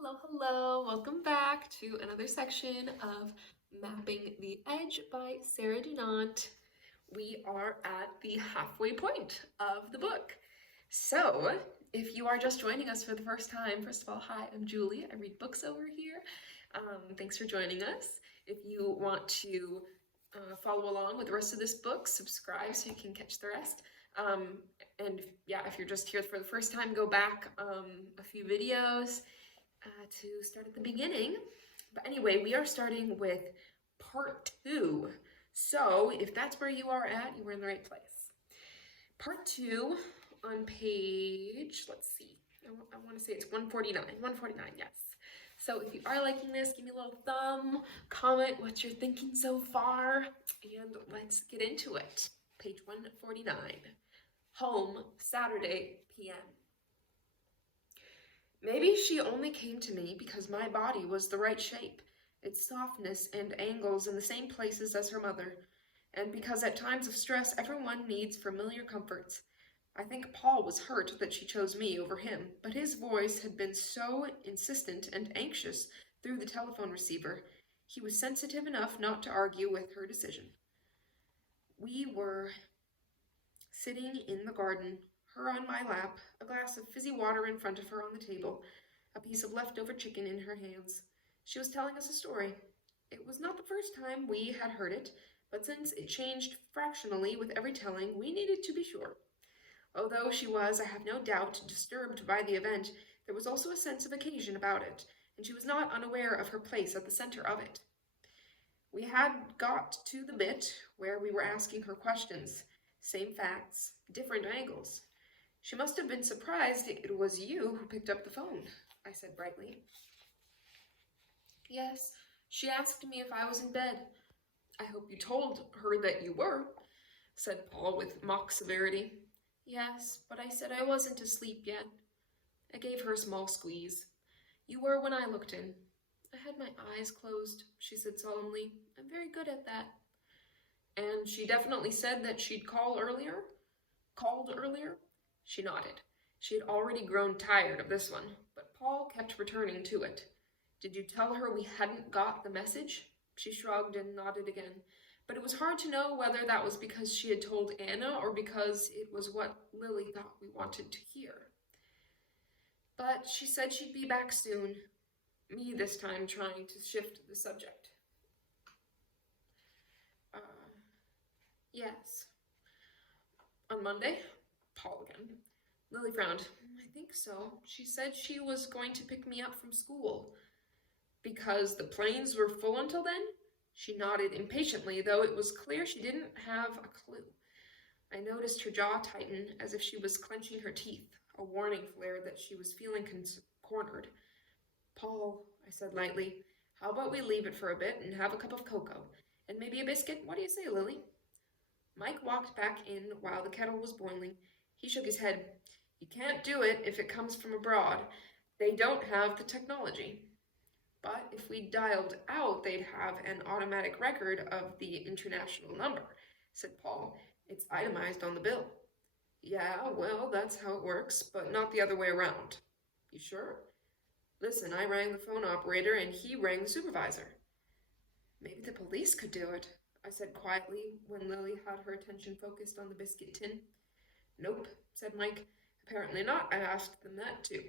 Hello. Welcome back to another section of Mapping the Edge by Sarah Dunant. We are at the halfway point of the book. So, if you are just joining us for the first time, first of all, hi, I'm Julie. I read books over here. Thanks for joining us. If you want to follow along with the rest of this book, subscribe so you can catch the rest. And yeah, if you're just here for the first time, go back a few videos to start at the beginning. But anyway, we are starting with part 2. So if that's where you are at, you were in the right place. Part 2 on page, let's see, I want to say it's 149. 149, yes. So if you are liking this, give me a little thumb, comment what you're thinking so far, and let's get into it. Page 149. Home, Saturday, p.m. Maybe she only came to me because my body was the right shape, its softness and angles in the same places as her mother, and because at times of stress everyone needs familiar comforts. I think Paul was hurt that she chose me over him, but his voice had been so insistent and anxious through the telephone receiver. He was sensitive enough not to argue with her decision. We were sitting in the garden, her on my lap, a glass of fizzy water in front of her on the table, a piece of leftover chicken in her hands. She was telling us a story. It was not the first time we had heard it, but since it changed fractionally with every telling, we needed to be sure. Although she was, I have no doubt, disturbed by the event, there was also a sense of occasion about it, and she was not unaware of her place at the center of it. We had got to the bit where we were asking her questions. Same facts, different angles. She must have been surprised it was you who picked up the phone, I said brightly. Yes, she asked me if I was in bed. I hope you told her that you were, said Paul with mock severity. Yes, but I said I wasn't asleep yet. I gave her a small squeeze. You were when I looked in. I had my eyes closed, she said solemnly. I'm very good at that. And she definitely said that she'd called earlier? She nodded. She had already grown tired of this one, but Paul kept returning to it. Did you tell her we hadn't got the message? She shrugged and nodded again, but it was hard to know whether that was because she had told Anna or because it was what Lily thought we wanted to hear. But she said she'd be back soon, me this time trying to shift the subject. Yes. On Monday? Paul again. Lily frowned. I think so. She said she was going to pick me up from school. Because the planes were full until then? She nodded impatiently, though it was clear she didn't have a clue. I noticed her jaw tighten as if she was clenching her teeth, a warning flare that she was feeling cornered. Paul, I said lightly, how about we leave it for a bit and have a cup of cocoa? And maybe a biscuit? What do you say, Lily? Mike walked back in while the kettle was boiling. He shook his head. You can't do it if it comes from abroad. They don't have the technology. But if we dialed out, they'd have an automatic record of the international number, said Paul. It's itemized on the bill. Yeah, well, that's how it works, but not the other way around. You sure? Listen, I rang the phone operator and he rang the supervisor. Maybe the police could do it, I said quietly when Lily had her attention focused on the biscuit tin. Nope, said Mike. Apparently not. I asked them that too.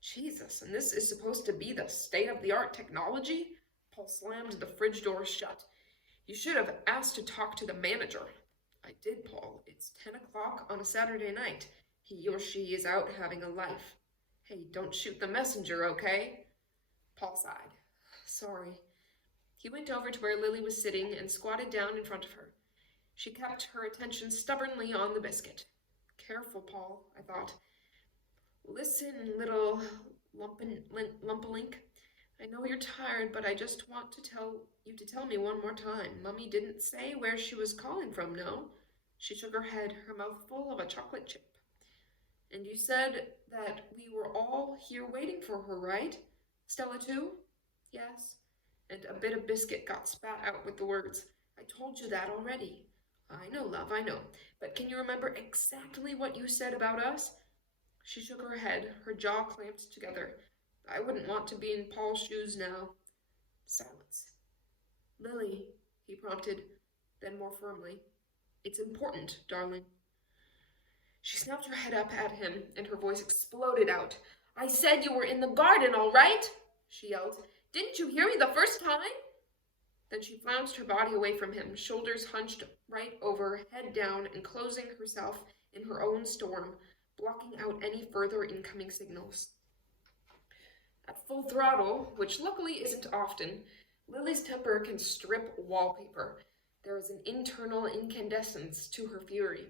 Jesus, and this is supposed to be the state-of-the-art technology? Paul slammed the fridge door shut. You should have asked to talk to the manager. I did, Paul. It's 10 o'clock on a Saturday night. He or she is out having a life. Hey, don't shoot the messenger, okay? Paul sighed. Sorry. He went over to where Lily was sitting and squatted down in front of her. She kept her attention stubbornly on the biscuit. Careful, Paul, I thought. Listen, little lumpalink. I know you're tired, but I just want to tell you to tell me one more time. Mummy didn't say where she was calling from, no? She shook her head, her mouth full of a chocolate chip. And you said that we were all here waiting for her, right? Stella too? Yes. And a bit of biscuit got spat out with the words. I told you that already. I know, love, I know. But can you remember exactly what you said about us? She shook her head, her jaw clamped together. I wouldn't want to be in Paul's shoes now. Silence. Lily, he prompted, then more firmly. It's important, darling. She snapped her head up at him, and her voice exploded out. I said you were in the garden, all right? She yelled. Didn't you hear me the first time? Then she flounced her body away from him, shoulders hunched right over, head down, and closing herself in her own storm, blocking out any further incoming signals. At full throttle, which luckily isn't often, Lily's temper can strip wallpaper. There is an internal incandescence to her fury.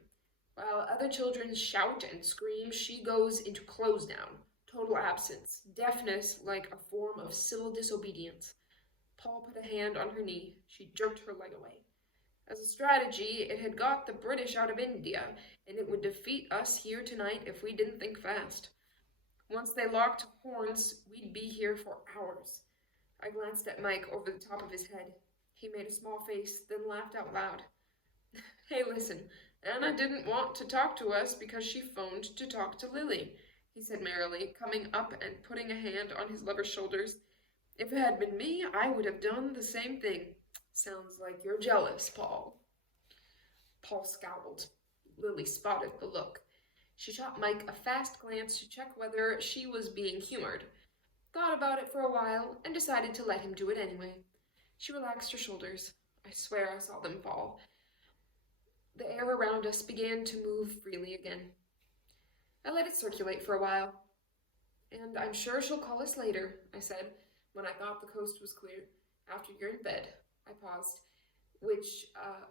While other children shout and scream, she goes into close down, total absence, deafness like a form of civil disobedience. Paul put a hand on her knee. She jerked her leg away. As a strategy, it had got the British out of India, and it would defeat us here tonight if we didn't think fast. Once they locked horns, we'd be here for hours. I glanced at Mike over the top of his head. He made a small face, then laughed out loud. Hey, listen, Anna didn't want to talk to us because she phoned to talk to Lily, he said merrily, coming up and putting a hand on his lover's shoulders. If it had been me, I would have done the same thing. Sounds like you're jealous, Paul. Paul scowled. Lily spotted the look. She shot Mike a fast glance to check whether she was being humored, thought about it for a while, and decided to let him do it anyway. She relaxed her shoulders. I swear I saw them fall. The air around us began to move freely again. I let it circulate for a while. And I'm sure she'll call us later, I said, when I thought the coast was clear. After you're in bed. I paused.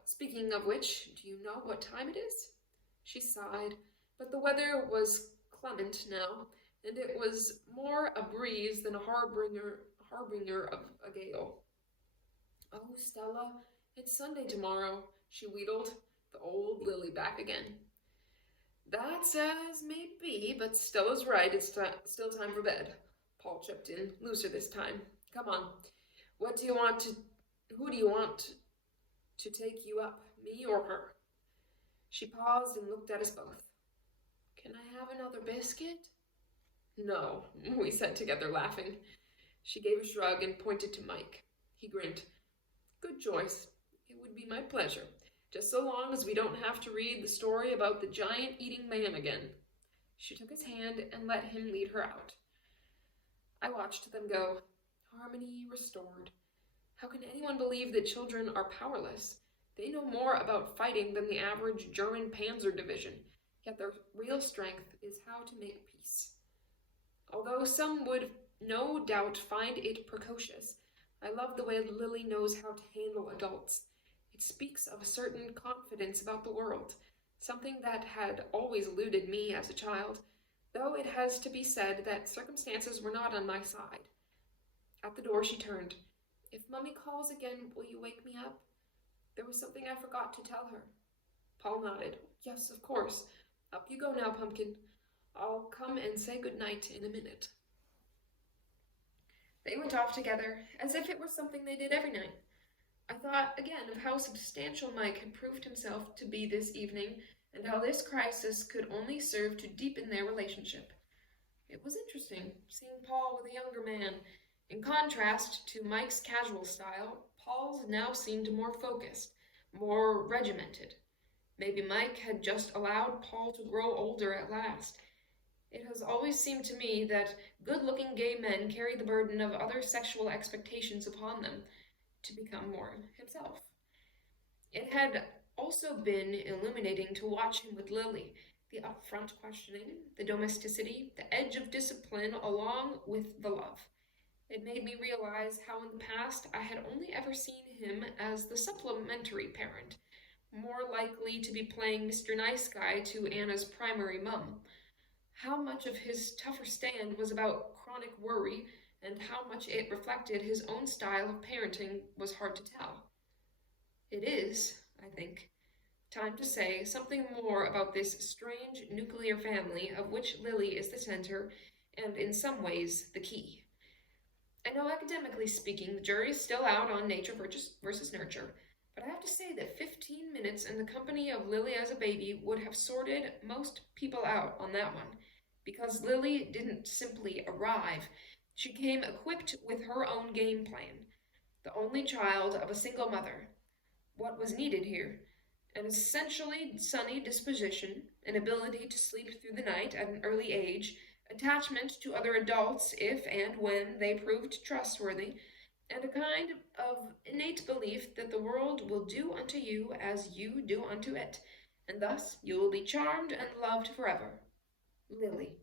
Speaking of which, do you know what time it is? She sighed, but the weather was clement now, and it was more a breeze than a harbinger of a gale. Oh, Stella, it's Sunday tomorrow, she wheedled, the old Lily back again. That's as may be, but Stella's right, it's still time for bed. Paul chipped in, looser this time. Come on, who do you want to take you up, me or her? She paused and looked at us both. Can I have another biscuit? No, we said together, laughing. She gave a shrug and pointed to Mike. He grinned. Good choice. It would be my pleasure, just so long as we don't have to read the story about the giant eating man again. She took his hand and let him lead her out. I watched them go, harmony restored. How can anyone believe that children are powerless? They know more about fighting than the average German panzer division, yet their real strength is how to make peace. Although some would no doubt find it precocious, I love the way Lily knows how to handle adults. It speaks of a certain confidence about the world, something that had always eluded me as a child, though it has to be said that circumstances were not on my side. At the door she turned. If Mummy calls again, will you wake me up? There was something I forgot to tell her. Paul nodded. Yes, of course. Up you go now, Pumpkin. I'll come and say good night in a minute. They went off together, as if it were something they did every night. I thought again of how substantial Mike had proved himself to be this evening, and how this crisis could only serve to deepen their relationship. It was interesting, seeing Paul with a younger man. In contrast to Mike's casual style, Paul's now seemed more focused, more regimented. Maybe Mike had just allowed Paul to grow older at last. It has always seemed to me that good-looking gay men carry the burden of other sexual expectations upon them to become more himself. It had also been illuminating to watch him with Lily, the upfront questioning, the domesticity, the edge of discipline along with the love. It made me realize how in the past I had only ever seen him as the supplementary parent, more likely to be playing Mr. Nice Guy to Anna's primary mum. How much of his tougher stand was about chronic worry, and how much it reflected his own style of parenting was hard to tell. It is, I think, time to say something more about this strange nuclear family of which Lily is the center, and in some ways the key. I know academically speaking, the jury is still out on nature versus nurture, but I have to say that 15 minutes in the company of Lily as a baby would have sorted most people out on that one, because Lily didn't simply arrive. She came equipped with her own game plan, the only child of a single mother. What was needed here? An essentially sunny disposition, an ability to sleep through the night at an early age, attachment to other adults if and when they proved trustworthy, and a kind of innate belief that the world will do unto you as you do unto it, and thus you will be charmed and loved forever. Lily,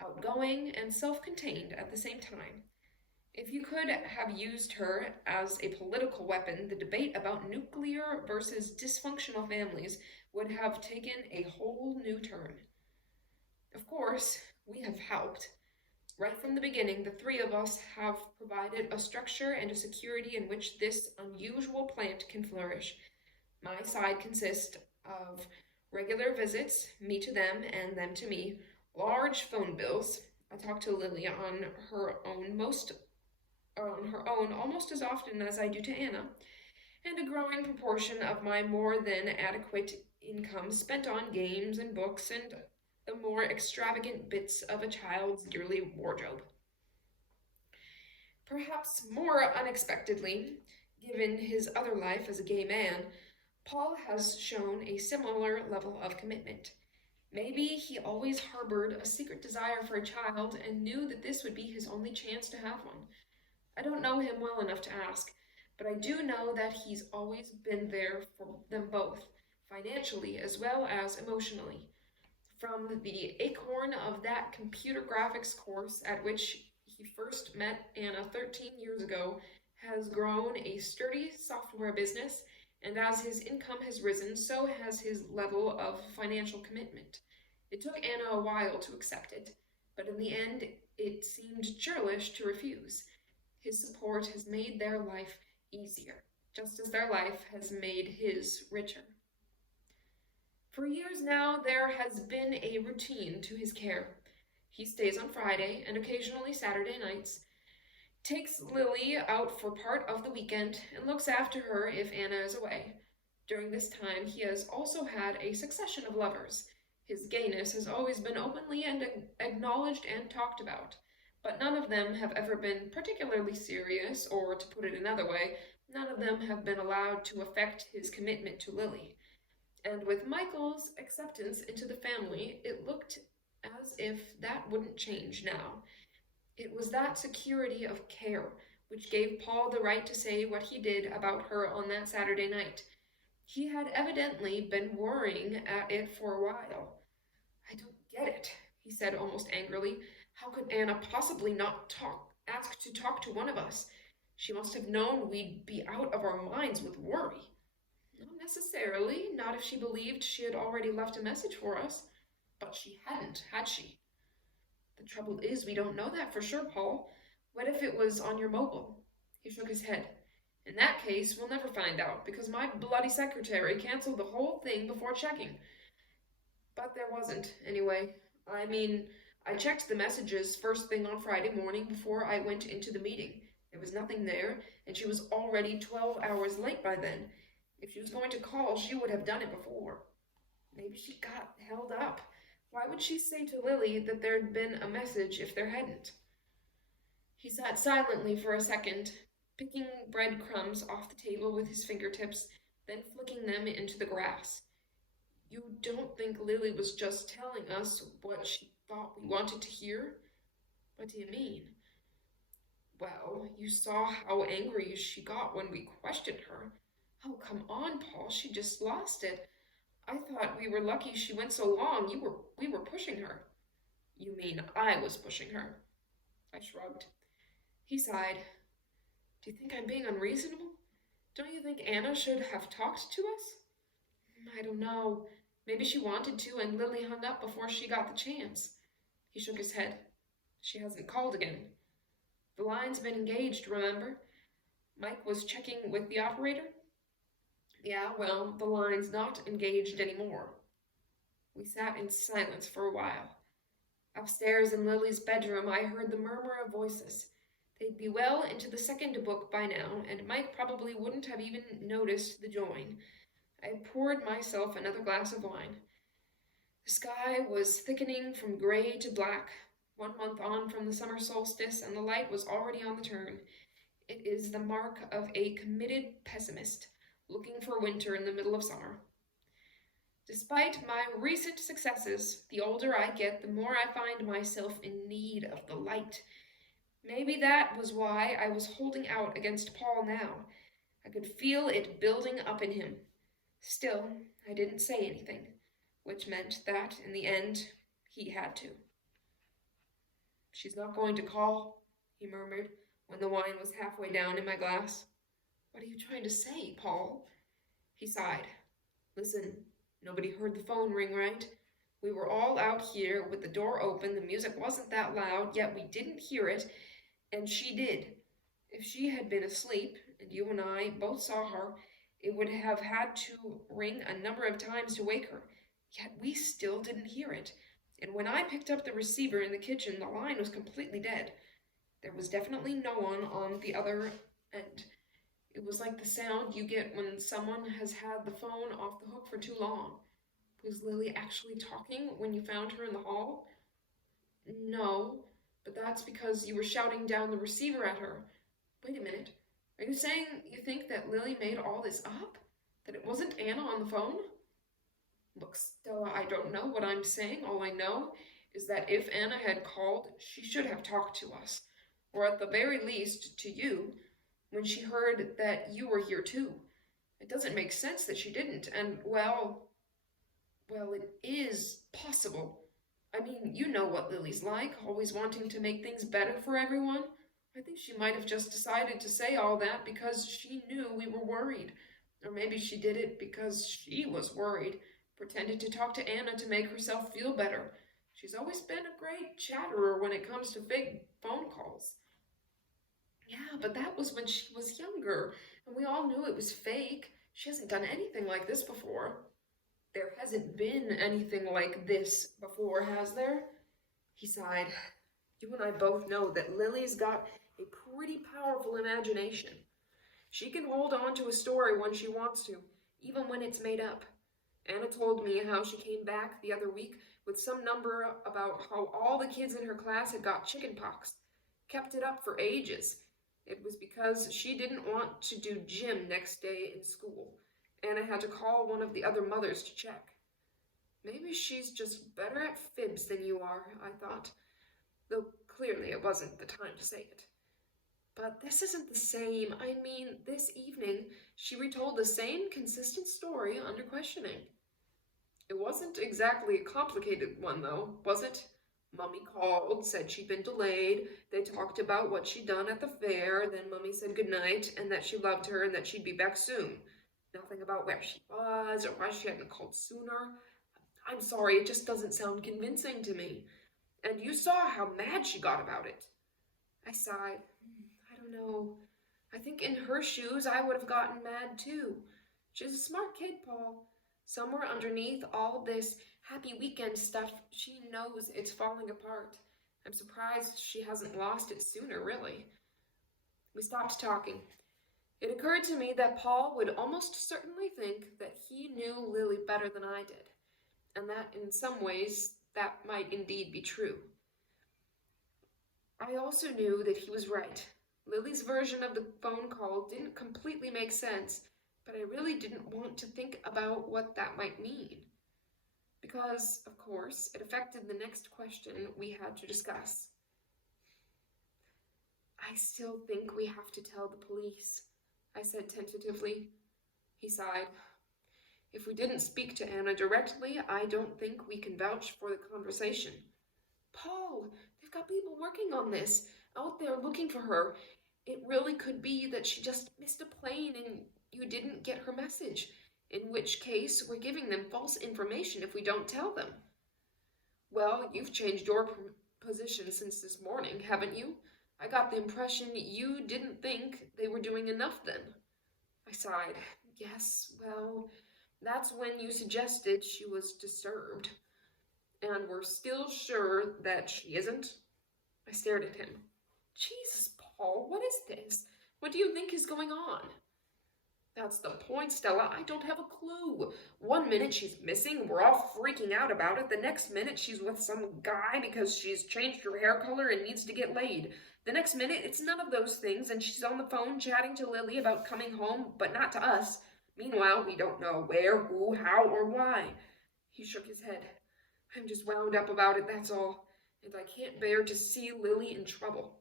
outgoing and self-contained at the same time. If you could have used her as a political weapon, the debate about nuclear versus dysfunctional families would have taken a whole new turn. Of course, we have helped. Right from the beginning, the three of us have provided a structure and a security in which this unusual plant can flourish. My side consists of regular visits, me to them and them to me, large phone bills. I talk to Lily on her own almost as often as I do to Anna, and a growing proportion of my more than adequate income spent on games and books and the more extravagant bits of a child's yearly wardrobe. Perhaps more unexpectedly, given his other life as a gay man, Paul has shown a similar level of commitment. Maybe he always harbored a secret desire for a child and knew that this would be his only chance to have one. I don't know him well enough to ask, but I do know that he's always been there for them both, financially as well as emotionally. From the acorn of that computer graphics course at which he first met Anna 13 years ago, has grown a sturdy software business, and as his income has risen, so has his level of financial commitment. It took Anna a while to accept it, but in the end it seemed churlish to refuse. His support has made their life easier, just as their life has made his richer. For years now, there has been a routine to his care. He stays on Friday and occasionally Saturday nights, takes Lily out for part of the weekend, and looks after her if Anna is away. During this time, he has also had a succession of lovers. His gayness has always been openly and acknowledged and talked about, but none of them have ever been particularly serious, or to put it another way, none of them have been allowed to affect his commitment to Lily. And with Michael's acceptance into the family, it looked as if that wouldn't change now. It was that security of care which gave Paul the right to say what he did about her on that Saturday night. He had evidently been worrying at it for a while. "I don't get it," he said almost angrily. "How could Anna possibly not ask to talk to one of us? She must have known we'd be out of our minds with worry." "Not necessarily, not if she believed she had already left a message for us. But she hadn't, had she?" "The trouble is, we don't know that for sure, Paul. What if it was on your mobile?" He shook his head. "In that case, we'll never find out, because my bloody secretary canceled the whole thing before checking." But there wasn't, anyway. I checked the messages first thing on Friday morning before I went into the meeting. There was nothing there, and she was already 12 hours late by then. If she was going to call, she would have done it before. Maybe she got held up. Why would she say to Lily that there'd been a message if there hadn't? He sat silently for a second, picking breadcrumbs off the table with his fingertips, then flicking them into the grass. "You don't think Lily was just telling us what she thought we wanted to hear?" "What do you mean?" "Well, you saw how angry she got when we questioned her." "Oh, come on, Paul, she just lost it. I thought we were lucky she went so long. We were pushing her." "You mean I was pushing her?" I shrugged. He sighed. "Do you think I'm being unreasonable? Don't you think Anna should have talked to us?" "I don't know. Maybe she wanted to, and Lily hung up before she got the chance." He shook his head. "She hasn't called again." "The line's been engaged, remember? Mike was checking with the operator." "Yeah, well, the line's not engaged anymore." We sat in silence for a while. Upstairs in Lily's bedroom, I heard the murmur of voices. They'd be well into the second book by now, and Mike probably wouldn't have even noticed the join. I poured myself another glass of wine. The sky was thickening from gray to black. 1 month on from the summer solstice, and the light was already on the turn. It is the mark of a committed pessimist, looking for winter in the middle of summer. Despite my recent successes, the older I get, the more I find myself in need of the light. Maybe that was why I was holding out against Paul now. I could feel it building up in him. Still, I didn't say anything, which meant that, in the end, he had to. "She's not going to call," he murmured, when the wine was halfway down in my glass. "What are you trying to say, Paul?" He sighed. "Listen, nobody heard the phone ring, right? We were all out here with the door open, the music wasn't that loud, yet we didn't hear it, and she did. If she had been asleep, and you and I both saw her, it would have had to ring a number of times to wake her, yet we still didn't hear it. And when I picked up the receiver in the kitchen, the line was completely dead. There was definitely no one on the other end. It was like the sound you get when someone has had the phone off the hook for too long." "Was Lily actually talking when you found her in the hall?" "No, but that's because you were shouting down the receiver at her. Wait a minute. Are you saying you think that Lily made all this up? That it wasn't Anna on the phone?" "Look, Stella, I don't know what I'm saying. All I know is that if Anna had called, she should have talked to us, or at the very least to you, when she heard that you were here too. It doesn't make sense that she didn't, and, well, it is possible. I mean, you know what Lily's like, always wanting to make things better for everyone. I think she might have just decided to say all that because she knew we were worried. Or maybe she did it because she was worried, pretended to talk to Anna to make herself feel better. She's always been a great chatterer when it comes to fake phone calls." "Yeah, but that was when she was younger, and we all knew it was fake. She hasn't done anything like this before." "There hasn't been anything like this before, has there?" He sighed. "You and I both know that Lily's got a pretty powerful imagination. She can hold on to a story when she wants to, even when it's made up. Anna told me how she came back the other week with some number about how all the kids in her class had got chickenpox. Kept it up for ages. It was because she didn't want to do gym next day in school. Anna had to call one of the other mothers to check. Maybe she's just better at fibs than you are, I thought, though clearly it wasn't the time to say it. But this isn't the same. I mean, this evening she retold the same consistent story under questioning. It wasn't exactly a complicated one, though, was it? Mummy called, said she'd been delayed. They talked about what she'd done at the fair. Then Mummy said goodnight and that she loved her and that she'd be back soon. Nothing about where she was or why she hadn't called sooner. I'm sorry, it just doesn't sound convincing to me. And you saw how mad she got about it." I sighed. I don't know. I think in her shoes I would have gotten mad too. She's a smart kid, Paul. Somewhere underneath all this happy weekend stuff, she knows it's falling apart. I'm surprised she hasn't lost it sooner, really. We stopped talking. It occurred to me that Paul would almost certainly think that he knew Lily better than I did, and that in some ways that might indeed be true. I also knew that he was right. Lily's version of the phone call didn't completely make sense, but I really didn't want to think about what that might mean. Because, of course, it affected the next question we had to discuss. "I still think we have to tell the police," I said tentatively. He sighed. "If we didn't speak to Anna directly, I don't think we can vouch for the conversation." "Paul, they've got people working on this, out there looking for her. It really could be that she just missed a plane and you didn't get her message, in which case we're giving them false information if we don't tell them." "Well, you've changed your position since this morning, haven't you? I got the impression you didn't think they were doing enough then." I sighed. "Yes, well, that's when you suggested she was disturbed. And we're still sure that she isn't?" I stared at him. "Jesus, Paul, what is this? What do you think is going on?" That's the point, Stella. I don't have a clue. One minute she's missing, we're all freaking out about it. The next minute she's with some guy because she's changed her hair color and needs to get laid. The next minute it's none of those things and she's on the phone chatting to Lily about coming home, but not to us. Meanwhile, we don't know where, who, how, or why. He shook his head. I'm just wound up about it, that's all. And I can't bear to see Lily in trouble.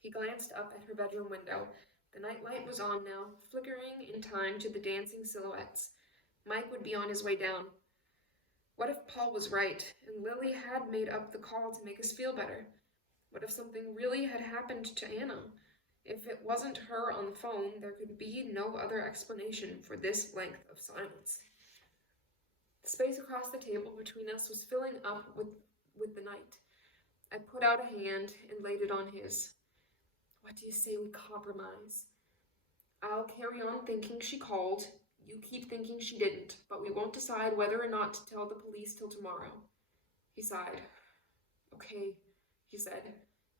He glanced up at her bedroom window. The night light was on now, flickering in time to the dancing silhouettes. Mike would be on his way down. What if Paul was right, and Lily had made up the call to make us feel better? What if something really had happened to Anna? If it wasn't her on the phone, there could be no other explanation for this length of silence. The space across the table between us was filling up with the night. I put out a hand and laid it on his. What do you say we compromise? I'll carry on thinking she called. You keep thinking she didn't, but we won't decide whether or not to tell the police till tomorrow. He sighed. Okay, he said,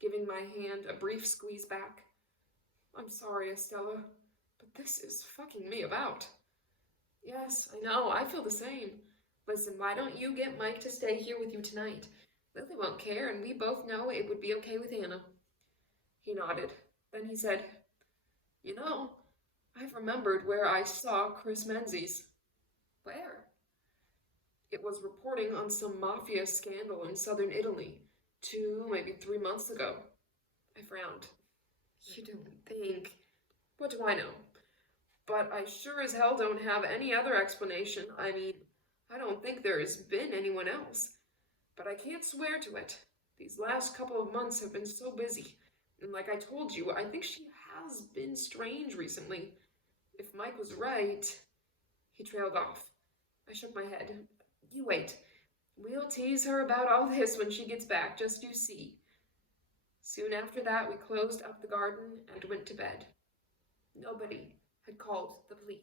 giving my hand a brief squeeze back. I'm sorry, Estella, but this is fucking me about. Yes, I know, I feel the same. Listen, why don't you get Mike to stay here with you tonight? Lily won't care, and we both know it would be okay with Anna. He nodded. Then he said, You know, I've remembered where I saw Chris Menzies. Where? It was reporting on some mafia scandal in southern Italy, 2, maybe 3 months ago. I frowned. You don't think... What do I know? But I sure as hell don't have any other explanation. I mean, I don't think there has been anyone else. But I can't swear to it. These last couple of months have been so busy. And like I told you, I think she has been strange recently. If Mike was right... He trailed off. I shook my head. You wait. We'll tease her about all this when she gets back, just you see. Soon after that, we closed up the garden and went to bed. Nobody had called the police.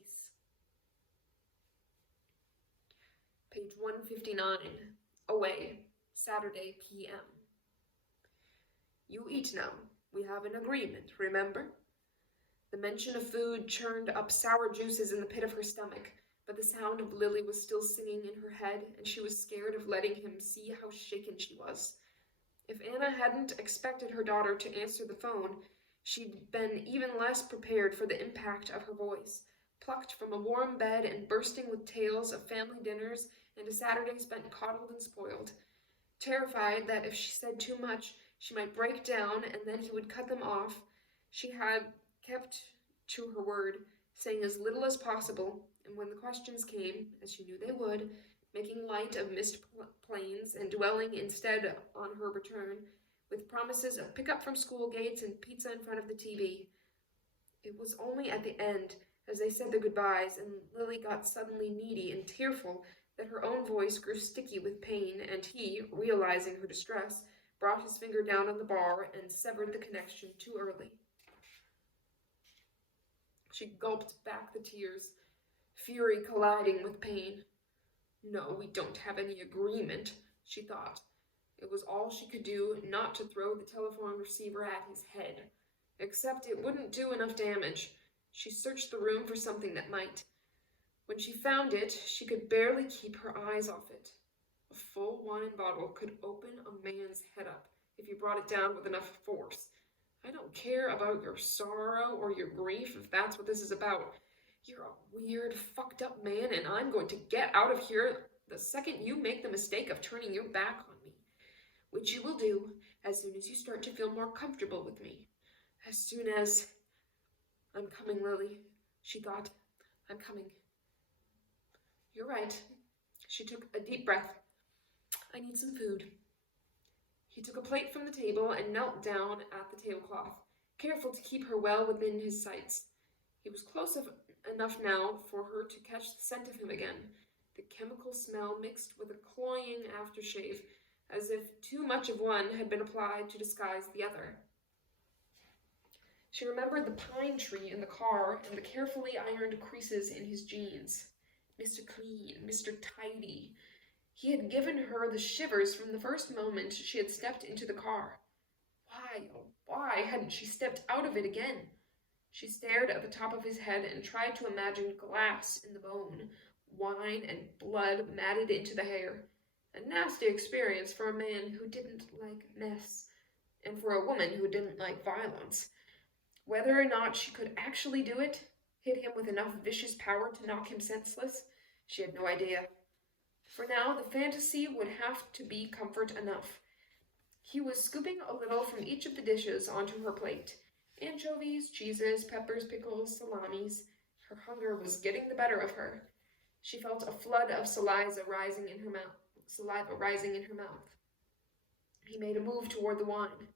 Page 159. Away. Saturday p.m. You eat now. We have an agreement, remember? The mention of food churned up sour juices in the pit of her stomach, but the sound of Lily was still singing in her head, and she was scared of letting him see how shaken she was. If Anna hadn't expected her daughter to answer the phone, she'd been even less prepared for the impact of her voice, plucked from a warm bed and bursting with tales of family dinners and a Saturday spent coddled and spoiled. Terrified that if she said too much, she might break down and then he would cut them off, she had kept to her word, saying as little as possible, and when the questions came, as she knew they would, making light of missed planes and dwelling instead on her return, with promises of pickup from school gates and pizza in front of the TV. It was only at the end, as they said their goodbyes, and Lily got suddenly needy and tearful, that her own voice grew sticky with pain, and he, realizing her distress, brought his finger down on the bar and severed the connection too early. She gulped back the tears, fury colliding with pain. No, we don't have any agreement, she thought. It was all she could do not to throw the telephone receiver at his head. Except it wouldn't do enough damage. She searched the room for something that might. When she found it, she could barely keep her eyes off it. A full wine bottle could open a man's head up if you brought it down with enough force. I don't care about your sorrow or your grief if that's what this is about. You're a weird, fucked up man, and I'm going to get out of here the second you make the mistake of turning your back on me. Which you will do as soon as you start to feel more comfortable with me. As soon as... I'm coming, Lily, she thought. I'm coming. You're right. She took a deep breath. I need some food. He took a plate from the table and knelt down at the tablecloth, careful to keep her well within his sights. He was close enough now for her to catch the scent of him again, the chemical smell mixed with a cloying aftershave, as if too much of one had been applied to disguise the other. She remembered the pine tree in the car and the carefully ironed creases in his jeans. Mr. Clean, Mr. Tidy. He had given her the shivers from the first moment she had stepped into the car. Why, oh, why hadn't she stepped out of it again? She stared at the top of his head and tried to imagine glass in the bone, wine and blood matted into the hair. A nasty experience for a man who didn't like mess, and for a woman who didn't like violence. Whether or not she could actually do it, hit him with enough vicious power to knock him senseless, she had no idea. For now, the fantasy would have to be comfort enough. He was scooping a little from each of the dishes onto her plate. Anchovies, cheeses, peppers, pickles, salamis. Her hunger was getting the better of her. She felt a flood of saliva rising in her mouth. He made a move toward the wine.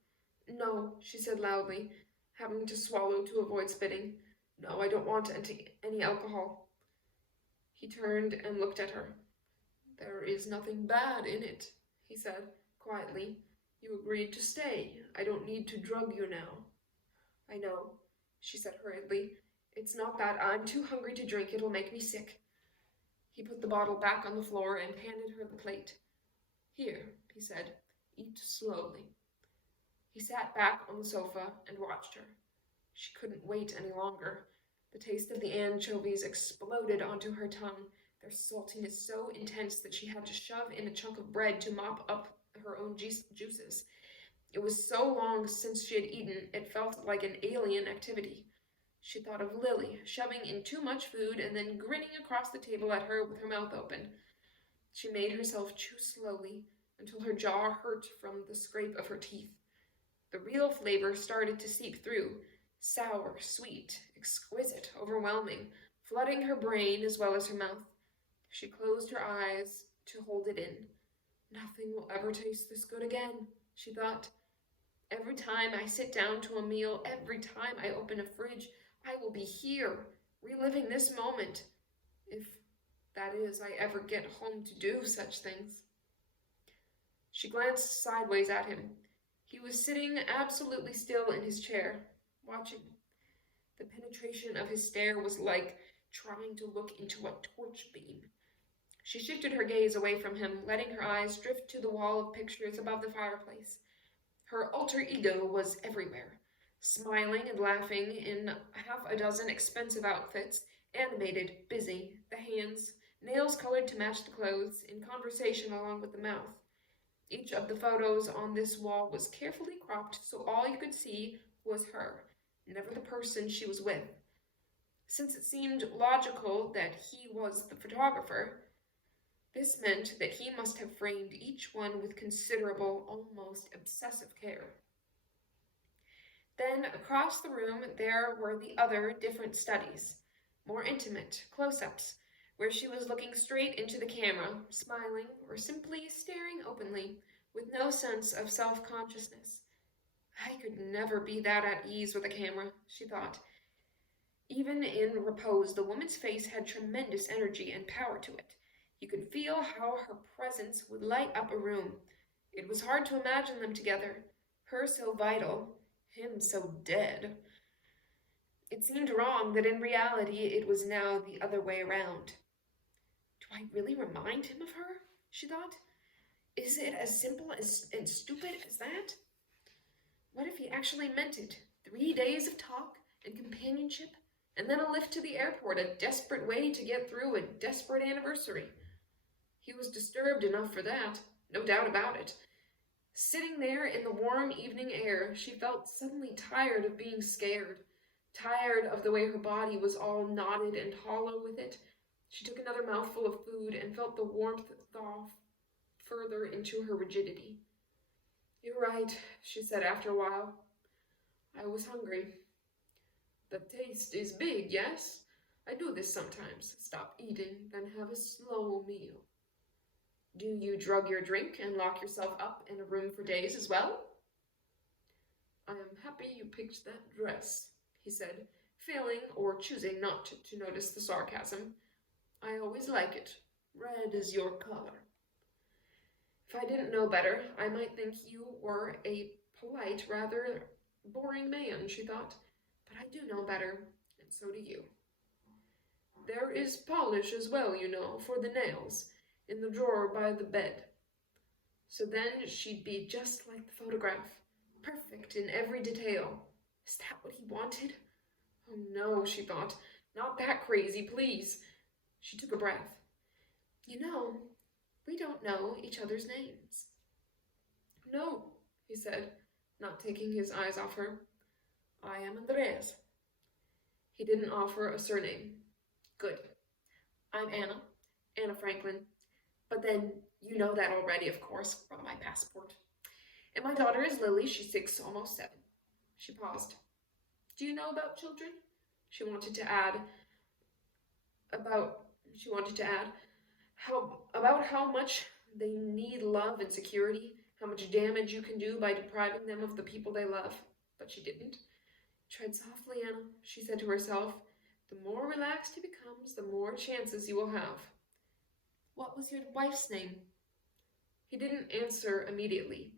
"No," she said loudly, having to swallow to avoid spitting. "No, I don't want any alcohol." He turned and looked at her. "There is nothing bad in it," he said quietly. "You agreed to stay. I don't need to drug you now." "I know," she said hurriedly. "It's not that. I'm too hungry to drink. It'll make me sick." He put the bottle back on the floor and handed her the plate. "Here," he said. "Eat slowly." He sat back on the sofa and watched her. She couldn't wait any longer. The taste of the anchovies exploded onto her tongue, their saltiness so intense that she had to shove in a chunk of bread to mop up her own juices. It was so long since she had eaten, it felt like an alien activity. She thought of Lily, shoving in too much food and then grinning across the table at her with her mouth open. She made herself chew slowly until her jaw hurt from the scrape of her teeth. The real flavor started to seep through, sour, sweet, exquisite, overwhelming, flooding her brain as well as her mouth. She closed her eyes to hold it in. "Nothing will ever taste this good again," she thought. "Every time I sit down to a meal, every time I open a fridge, I will be here, reliving this moment, if, that is, I ever get home to do such things." She glanced sideways at him. He was sitting absolutely still in his chair, watching. The penetration of his stare was like trying to look into a torch beam. She shifted her gaze away from him, letting her eyes drift to the wall of pictures above the fireplace. Her alter ego was everywhere, smiling and laughing in half a dozen expensive outfits, animated, busy, the hands, nails colored to match the clothes, in conversation along with the mouth. Each of the photos on this wall was carefully cropped so all you could see was her, never the person she was with. Since it seemed logical that he was the photographer, this meant that he must have framed each one with considerable, almost obsessive care. Then, across the room, there were the other different studies, more intimate, close-ups, where she was looking straight into the camera, smiling, or simply staring openly, with no sense of self-consciousness. I could never be that at ease with a camera, she thought. Even in repose, the woman's face had tremendous energy and power to it. You could feel how her presence would light up a room. It was hard to imagine them together, her so vital, him so dead. It seemed wrong that in reality it was now the other way around. Do I really remind him of her? She thought. Is it as simple and stupid as that? What if he actually meant it? 3 days of talk and companionship, and then a lift to the airport, a desperate way to get through a desperate anniversary. He was disturbed enough for that, no doubt about it. Sitting there in the warm evening air, she felt suddenly tired of being scared, tired of the way her body was all knotted and hollow with it. She took another mouthful of food and felt the warmth thaw further into her rigidity. "You're right," she said after a while. "I was hungry. The taste is big, yes? I do this sometimes. Stop eating, then have a slow meal." "Do you drug your drink and lock yourself up in a room for days as well?" "I am happy you picked that dress," he said, failing or choosing not to notice the sarcasm. "I always like it. Red is your color." If I didn't know better, I might think you were a polite, rather boring man, she thought. But I do know better, and so do you. "There is polish as well, you know, for the nails, in the drawer by the bed." So then she'd be just like the photograph, perfect in every detail. Is that what he wanted? Oh no, she thought. Not that crazy, please. She took a breath. You know, we don't know each other's names. No, he said, not taking his eyes off her. I am Andreas. He didn't offer a surname. Good. I'm Anna, Anna Franklin. But then, you know that already, of course, from my passport. And my daughter is Lily. She's 6, almost 7. She paused. Do you know about children? She wanted to add how much they need love and security, how much damage you can do by depriving them of the people they love. But she didn't. Tread softly, Anna, she said to herself. The more relaxed he becomes, the more chances you will have. What was your wife's name? He didn't answer immediately,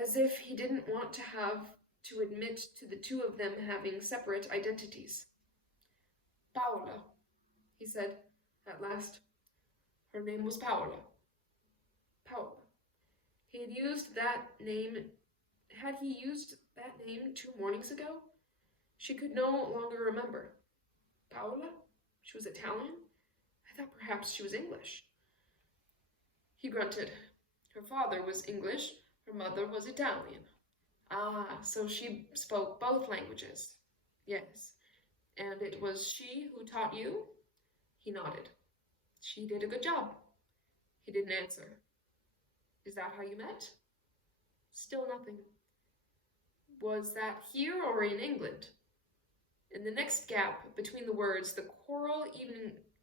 as if he didn't want to have to admit to the two of them having separate identities. Paola, he said at last. Her name was Paola. Paola. Had he used that name 2 mornings ago? She could no longer remember. Paola? She was Italian? I thought perhaps she was English. He grunted. Her father was English, her mother was Italian. Ah, so she spoke both languages. Yes. And it was she who taught you? He nodded. She did a good job. He didn't answer. Is that how you met? Still nothing. Was that here or in England? In the next gap between the words, the choral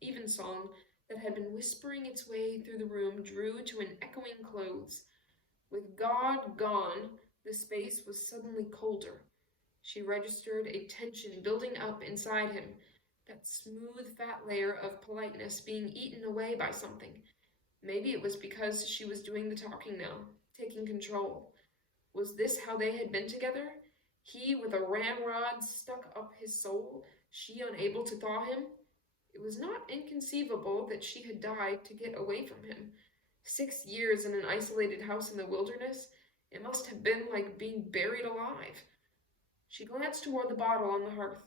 evensong that had been whispering its way through the room drew to an echoing close. With God gone, the space was suddenly colder. She registered a tension building up inside him, that smooth, fat layer of politeness being eaten away by something. Maybe it was because she was doing the talking now, taking control. Was this how they had been together? He with a ramrod stuck up his soul, she unable to thaw him? It was not inconceivable that she had died to get away from him. 6 years in an isolated house in the wilderness, it must have been like being buried alive. She glanced toward the bottle on the hearth.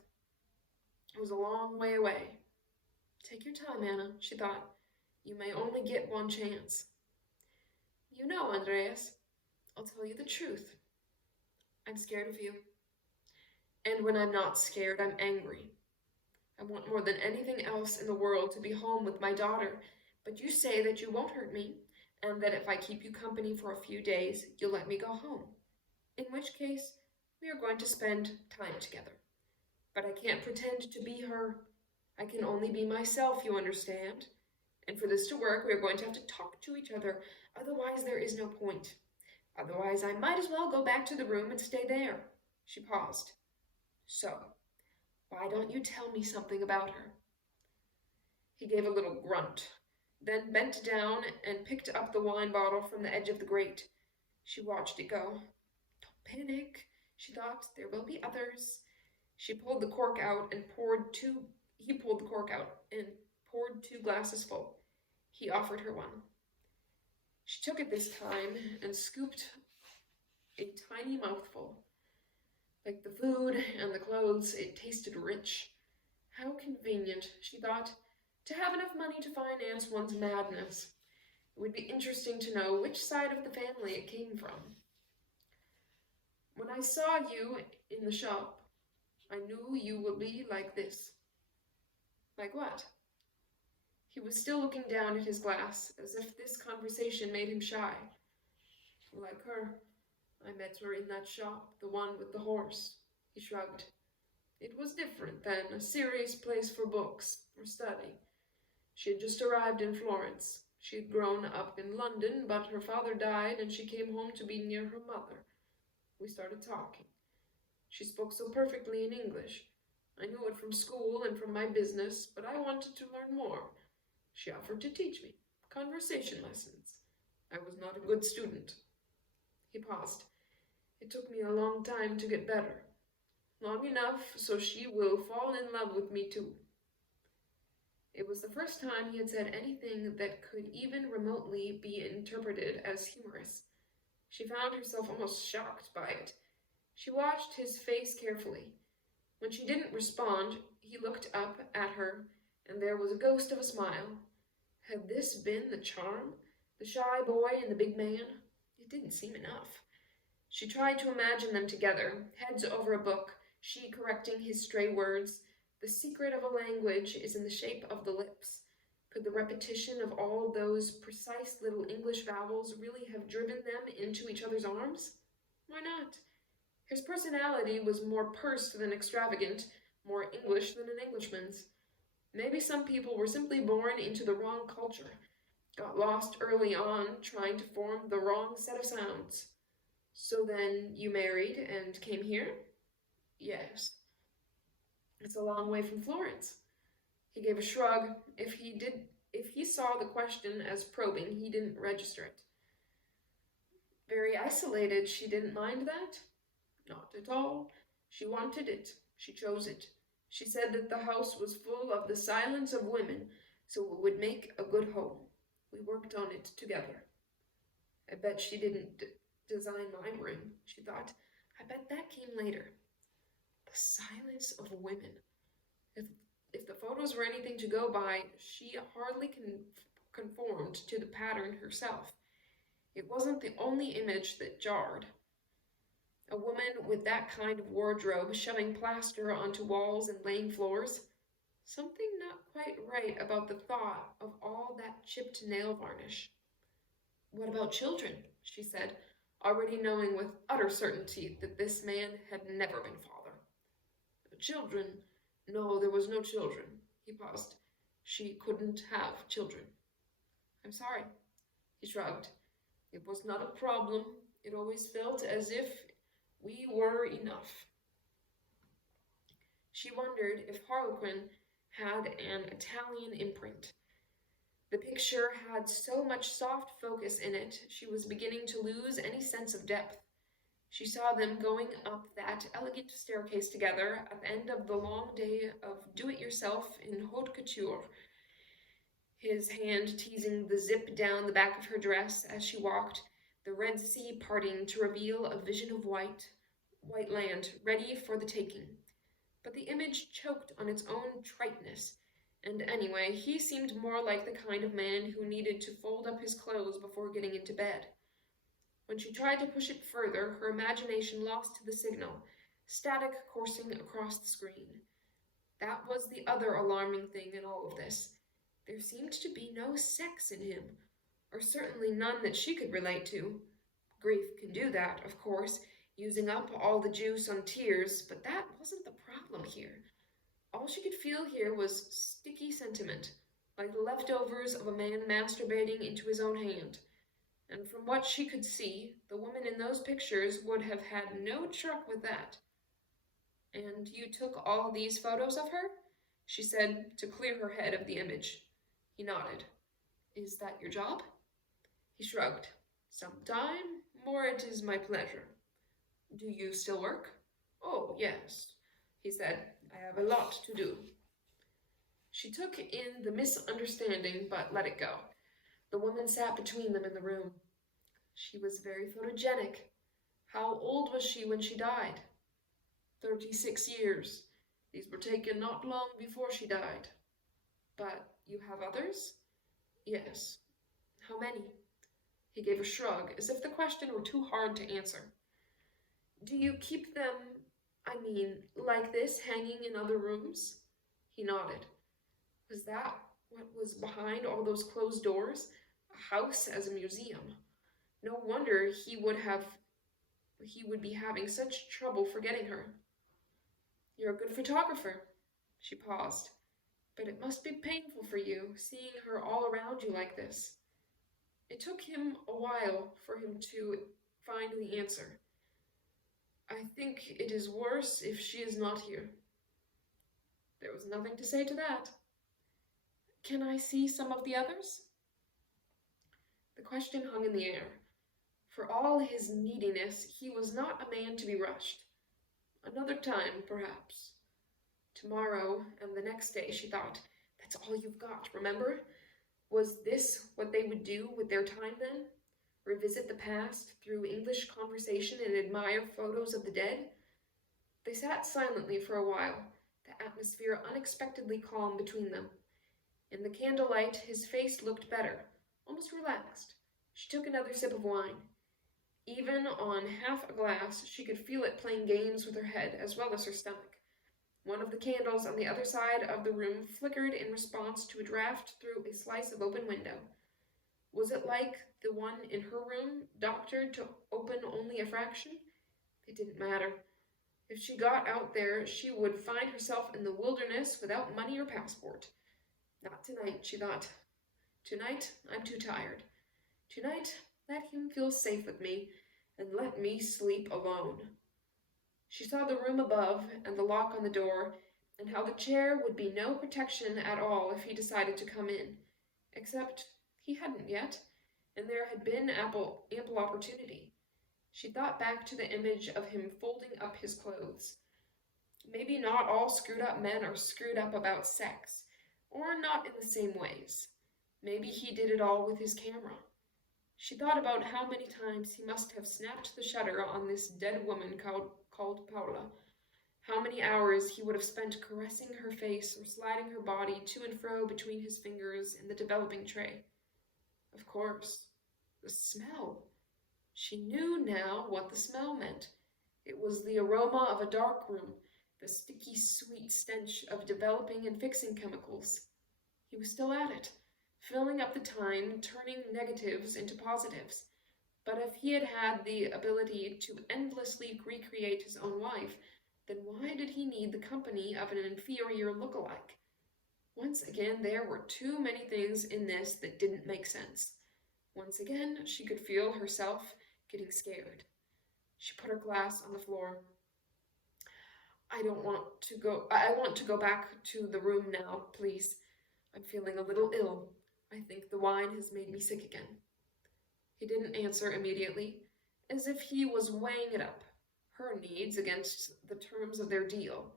It was a long way away. Take your time, Anna, she thought. You may only get one chance. You know, Andreas, I'll tell you the truth. I'm scared of you. And when I'm not scared, I'm angry. I want more than anything else in the world to be home with my daughter, but you say that you won't hurt me, and that if I keep you company for a few days, you'll let me go home. In which case, we are going to spend time together. But I can't pretend to be her. I can only be myself, you understand? And for this to work, we are going to have to talk to each other, otherwise there is no point. Otherwise, I might as well go back to the room and stay there. She paused. So, why don't you tell me something about her? He gave a little grunt, then bent down and picked up the wine bottle from the edge of the grate. She watched it go. Don't panic, she thought. There will be others. He pulled the cork out and poured 2 glasses full. He offered her one. She took it this time and scooped a tiny mouthful. Like the food and the clothes, it tasted rich. How convenient, she thought, to have enough money to finance one's madness. It would be interesting to know which side of the family it came from. When I saw you in the shop, I knew you would be like this. Like what? He was still looking down at his glass, as if this conversation made him shy. Like her. I met her in that shop, the one with the horse. He shrugged. It was different then, a serious place for books, for study. She had just arrived in Florence. She had grown up in London, but her father died and she came home to be near her mother. We started talking. She spoke so perfectly in English. I knew it from school and from my business, but I wanted to learn more. She offered to teach me conversation lessons. I was not a good student. He paused. It took me a long time to get better. Long enough so she will fall in love with me too. It was the first time he had said anything that could even remotely be interpreted as humorous. She found herself almost shocked by it. She watched his face carefully. When she didn't respond, he looked up at her, and there was a ghost of a smile. Had this been the charm? The shy boy and the big man? It didn't seem enough. She tried to imagine them together, heads over a book, she correcting his stray words. The secret of a language is in the shape of the lips. Could the repetition of all those precise little English vowels really have driven them into each other's arms? Why not? His personality was more pursed than extravagant, more English than an Englishman's. Maybe some people were simply born into the wrong culture, got lost early on trying to form the wrong set of sounds. So then you married and came here? Yes. It's a long way from Florence. He gave a shrug. If he saw the question as probing, he didn't register it. Very isolated, she didn't mind that? Not at all. She wanted it. She chose it. She said that the house was full of the silence of women, so it would make a good home. We worked on it together. I bet she didn't design my room, she thought. I bet that came later. The silence of women. If the photos were anything to go by, she hardly conformed to the pattern herself. It wasn't the only image that jarred. A woman with that kind of wardrobe, shoving plaster onto walls and laying floors. Something not quite right about the thought of all that chipped nail varnish. What about children? She said, already knowing with utter certainty that this man had never been father. Children? No, there was no children. He paused. She couldn't have children. I'm sorry. He shrugged. It was not a problem. It always felt as if we were enough. She wondered if Harlequin had an Italian imprint. The picture had so much soft focus in it, she was beginning to lose any sense of depth. She saw them going up that elegant staircase together at the end of the long day of do-it-yourself in haute couture, his hand teasing the zip down the back of her dress as she walked, the Red Sea parting to reveal a vision of white land ready for the taking. But the image choked on its own triteness, and anyway, he seemed more like the kind of man who needed to fold up his clothes before getting into bed. When she tried to push it further, her imagination lost the signal, static coursing across the screen. That was the other alarming thing in all of this. There seemed to be no sex in him, or certainly none that she could relate to. Grief can do that, of course, using up all the juice on tears, but that wasn't the problem here. All she could feel here was sticky sentiment, like the leftovers of a man masturbating into his own hand. And from what she could see, the woman in those pictures would have had no truck with that. And you took all these photos of her? She said, to clear her head of the image. He nodded. Is that your job? He shrugged. Sometime, more it is my pleasure. Do you still work? Oh, yes, he said. I have a lot to do. She took in the misunderstanding, but let it go. The woman sat between them in the room. She was very photogenic. How old was she when she died? 36 years. These were taken not long before she died. But you have others? Yes. How many? He gave a shrug, as if the question were too hard to answer. Do you keep them, like this, hanging in other rooms? He nodded. Was that what was behind all those closed doors? A house as a museum. No wonder he would be having such trouble forgetting her. You're a good photographer. She paused. But it must be painful for you, seeing her all around you like this. It took him a while for him to find the answer. I think it is worse if she is not here. There was nothing to say to that. Can I see some of the others? The question hung in the air. For all his neediness, he was not a man to be rushed. Another time, perhaps. Tomorrow and the next day, she thought. That's all you've got, remember? Was this what they would do with their time then? Revisit the past through English conversation and admire photos of the dead? They sat silently for a while, the atmosphere unexpectedly calm between them. In the candlelight, his face looked better, almost relaxed. She took another sip of wine. Even on half a glass, she could feel it playing games with her head as well as her stomach. One of the candles on the other side of the room flickered in response to a draft through a slice of open window. Was it like the one in her room, doctored to open only a fraction? It didn't matter. If she got out there, she would find herself in the wilderness without money or passport. Not tonight, she thought. Tonight, I'm too tired. Tonight, let him feel safe with me, and let me sleep alone. She saw the room above, and the lock on the door, and how the chair would be no protection at all if he decided to come in. Except he hadn't yet, and there had been ample opportunity. She thought back to the image of him folding up his clothes. Maybe not all screwed up men are screwed up about sex, or not in the same ways. Maybe he did it all with his camera. She thought about how many times he must have snapped the shutter on this dead woman called Paula. How many hours he would have spent caressing her face or sliding her body to and fro between his fingers in the developing tray. Of course, the smell. She knew now what the smell meant. It was the aroma of a dark room, the sticky, sweet stench of developing and fixing chemicals. He was still at it, filling up the time, turning negatives into positives. But if he had had the ability to endlessly recreate his own wife, then why did he need the company of an inferior look-alike? Once again, there were too many things in this that didn't make sense. Once again, she could feel herself getting scared. She put her glass on the floor. I want to go back to the room now, please. I'm feeling a little ill. I think the wine has made me sick again. He didn't answer immediately, as if he was weighing it up, her needs against the terms of their deal.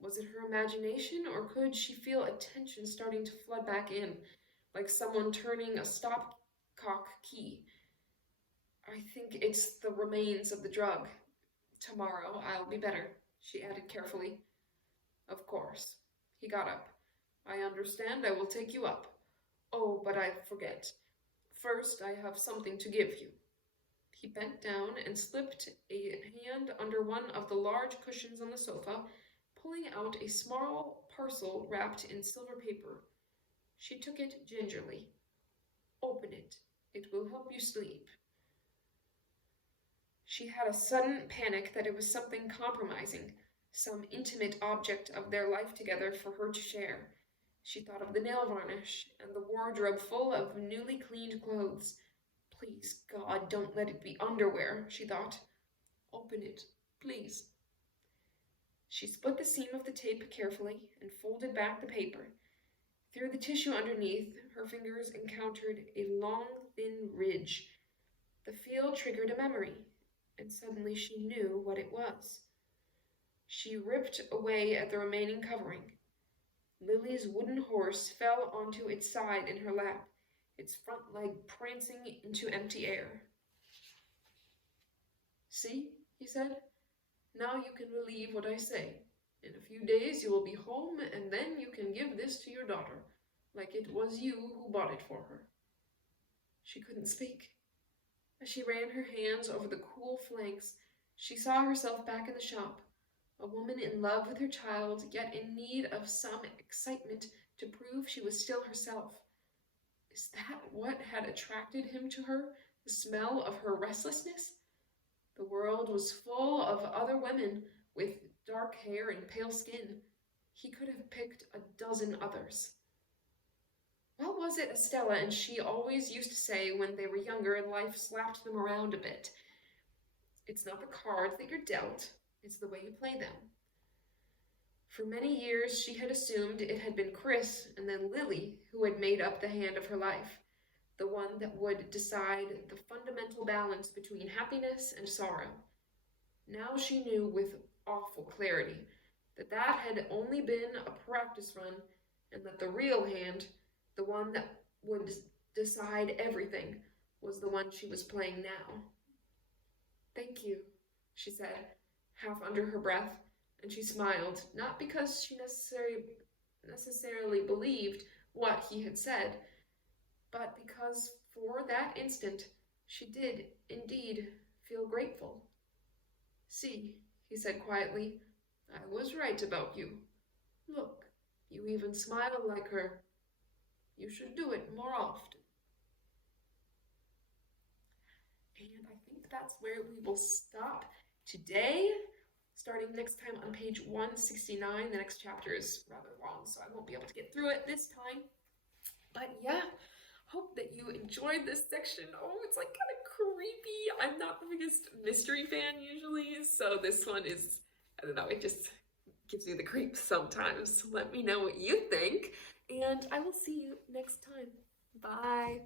Was it her imagination, or could she feel a tension starting to flood back in, like someone turning a stopcock key? I think it's the remains of the drug. Tomorrow I'll be better, she added carefully. Of course. He got up. I understand. I will take you up. Oh, but I forget. First, I have something to give you. He bent down and slipped a hand under one of the large cushions on the sofa, pulling out a small parcel wrapped in silver paper. She took it gingerly. Open it. It will help you sleep. She had a sudden panic that it was something compromising, some intimate object of their life together for her to share. She thought of the nail varnish and the wardrobe full of newly cleaned clothes. Please, God, don't let it be underwear, she thought. Open it, please. She split the seam of the tape carefully and folded back the paper. Through the tissue underneath, her fingers encountered a long, thin ridge. The feel triggered a memory, and suddenly she knew what it was. She ripped away at the remaining covering. Lily's wooden horse fell onto its side in her lap, its front leg prancing into empty air. See, he said, now you can believe what I say. In a few days you will be home, and then you can give this to your daughter, like it was you who bought it for her. She couldn't speak. As she ran her hands over the cool flanks, she saw herself back in the shop, a woman in love with her child, yet in need of some excitement to prove she was still herself. Is that what had attracted him to her, the smell of her restlessness? The world was full of other women with dark hair and pale skin. He could have picked a dozen others. What was it Estella and she always used to say when they were younger and life slapped them around a bit? It's not the cards that you're dealt, it's the way you play them. For many years she had assumed it had been Chris and then Lily who had made up the hand of her life, the one that would decide the fundamental balance between happiness and sorrow. Now she knew with awful clarity that that had only been a practice run, and that the real hand, the one that would decide everything, was the one she was playing now. Thank you, she said, half under her breath, And she smiled, not because she necessarily believed what he had said, but because for that instant she did indeed feel grateful. "See," he said quietly, "I was right about you. Look, you even smile like her. You should do it more often." And I think that's where we will stop today. Starting next time on page 169. The next chapter is rather long, so I won't be able to get through it this time. But yeah, hope that you enjoyed this section. Oh, it's like kind of creepy. I'm not the biggest mystery fan usually, so this one is, I don't know, it just gives me the creeps sometimes. Let me know what you think, and I will see you next time. Bye.